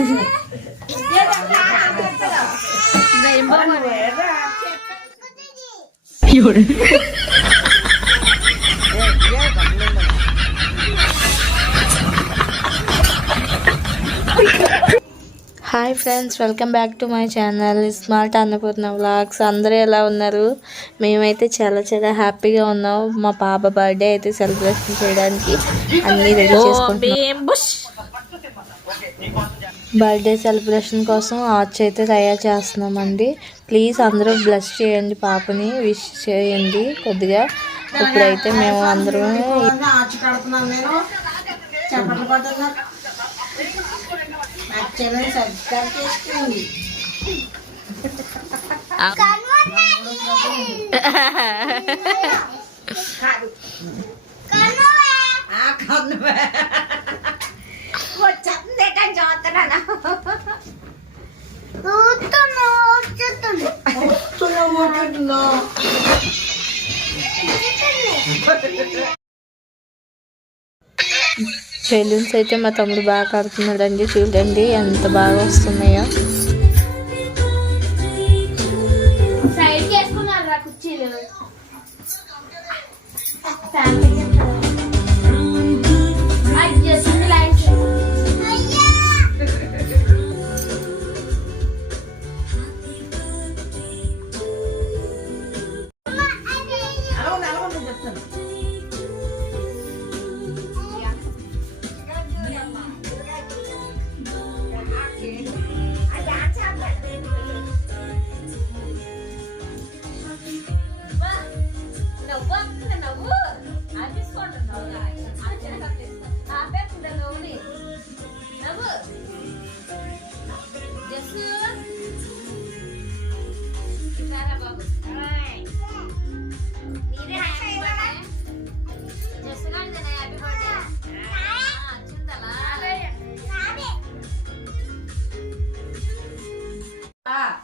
Hi friends, welcome back to my channel smart Annapurna vlogs. అందరూ ఎలా ఉన్నారు? మేమైతే చాలా చాలా హ్యాపీగా ఉన్నాం. మా పాప బర్త్డే అయితే సెలబ్రేషన్ చేయడానికి అన్నీ రెడీ చేసుకుంటున్నాం. బర్త్డే సెలబ్రేషన్ కోసం ఆర్చ్ అయితే తయారు చేస్తున్నామండి. ప్లీజ్ అందరూ బ్లెస్ చేయండి, పాపని విష్ చేయండి కొద్దిగా. ఇప్పుడైతే మేము అందరూ సబ్స్క్రైబ్ చేసుకోండి. బెలూన్స్ అయితే మా తమ్ముడు బాగా కడుతున్నాడండి. చూడండి ఎంత బాగా వస్తున్నాయో.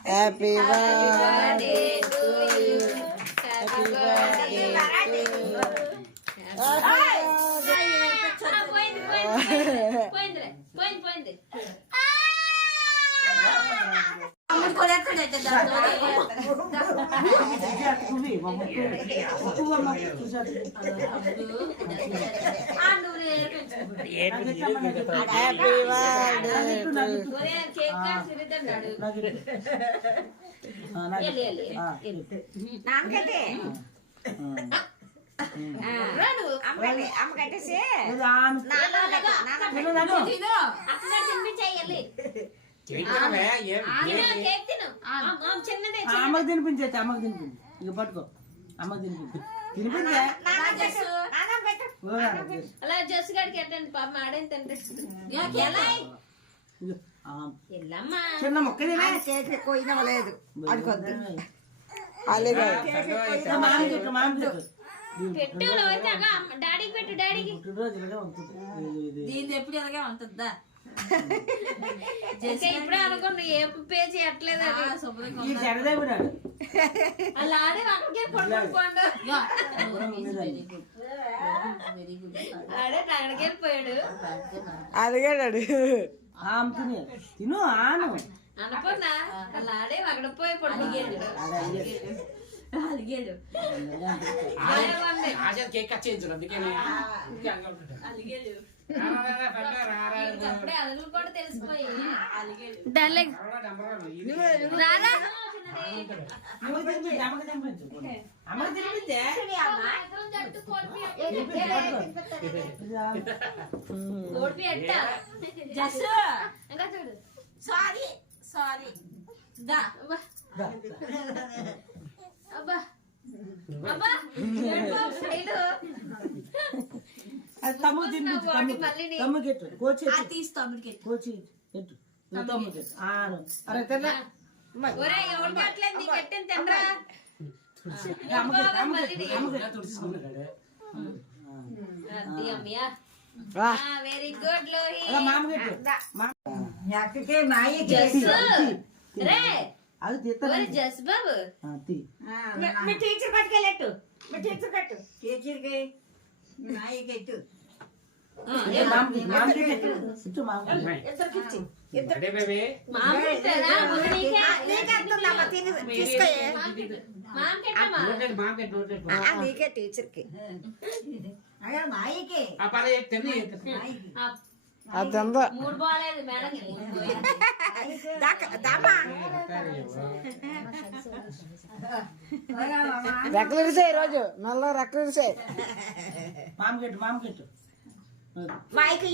Happy birthday to you. Happy birthday to you. అమ్మకి తినిపించచ్చు, అమ్మకి తినిపించు. ఇక పట్టుకో, అమ్మకి తినిపించు. తినిపించే అలా జస్ గడికి ఎట్టండి పాప ఆడేంత చిన్న మొక్క కొయ్యలేదు. పెట్టు డాడీకి పెట్టు. డాడీకి దీని ఎప్పుడు ఎలాగే ఉంటుందా? ఇప్పుడే అనుకున్నా ఏ పే చేయట్లేదు. అలా ఆడే అక్కడికే పడుకోండి. ఆడే అక్కడికి వెళ్ళిపోయాడు. అడిగాడు తిను ఆను అనుకున్నా. అలా ఆడే అక్కడ పోయి పడుకోడు. అలిగాడు. అప్పుడే అలుగులు కూడా తెలిసిపోయి రారా. సారీ సారీ అబ్బా అబ్బా వెరీ గుడ్ జస్ బాబు మీ టీచర్ పట్టుకెళ్ళట్టు. మీ టీచర్ కట్టు. టీచర్కి నాయకెట్టు. నీకే టీచర్కి అదంతా రెక్కలు ఇరిసాయి ఈరోజు నల్ల రెక్కలు ఇరిసాయి మైకి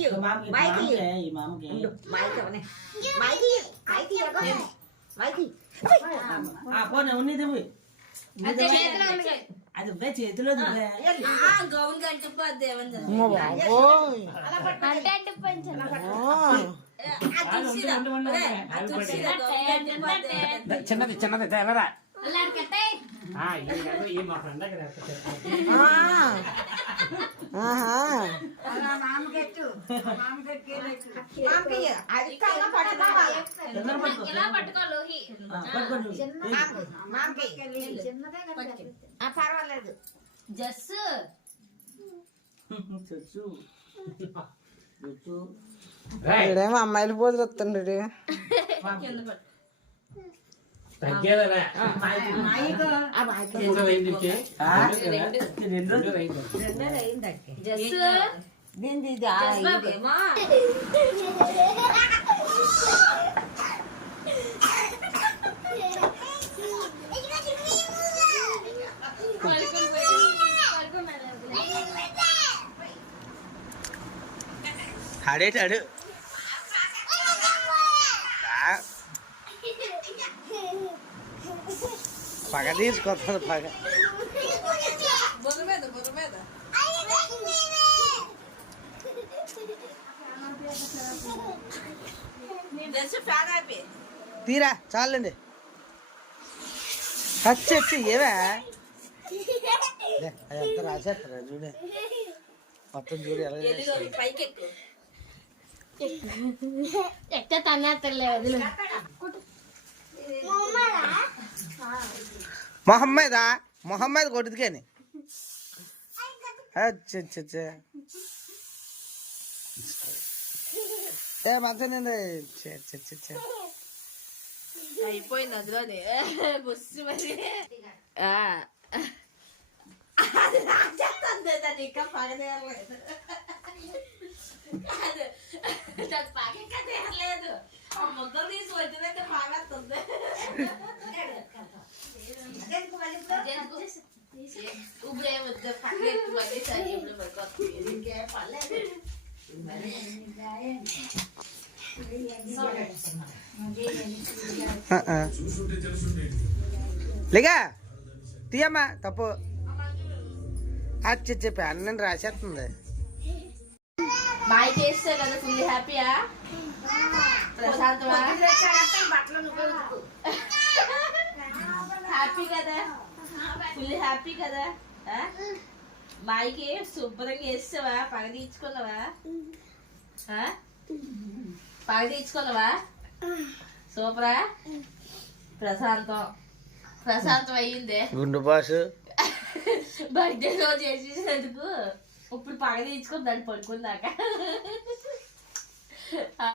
అది చేతిలో గౌన్ కంటిపోద్ది అమ్మ బాబోయ్ చిన్నది చిన్నది తెల్లరా పర్వాలేదు జస్ ఇక్కడేమో అమ్మాయిలు పోజులు వస్తుండ్రు ఆడేటాడు పగ తీసుకొస్తుంది పగ తీరా చాలండి వచ్చి ఏవే అది ఎంత రాసేస్తారా చూడే మొత్తం చూడు ఎలా చేస్తారు. ఎక్క తన్నేస్తలే మొహమ్మదా మొహమ్మద్ కొడుతుకేని ఏ మంచిగా అయిపోయింది అందులోనే బుస్సు మరి ఇంకా పగదేరలేదు పగలేదు ముద్దలు తీసి వచ్చిందంటే పగస్తుంది ఇప్పుడు ఏమొద్దు పగలేదు మళ్ళీ సరే పర్లేదు లేగా తీయమ్మా తప్పు అది చెప్పి అన్నీ రాసేస్తుంది బాయ్ చేస్తే కదా ఫుల్ హ్యాపీయా ప్రశాంతమా హ్యాపీ కదా ఫుల్ హ్యాపీ కదా బాయ్కి శుభ్రంగా వేస్తావా పగ తీర్చుకున్నావా పగ తీర్చుకున్నావా సూపరా ప్రశాంతం అయ్యిందే గుండు బాసు బర్త్డే రోజు చేసేందుకు ఇప్పుడు పగ తీర్చుకుని దాన్ని పడుకుందాక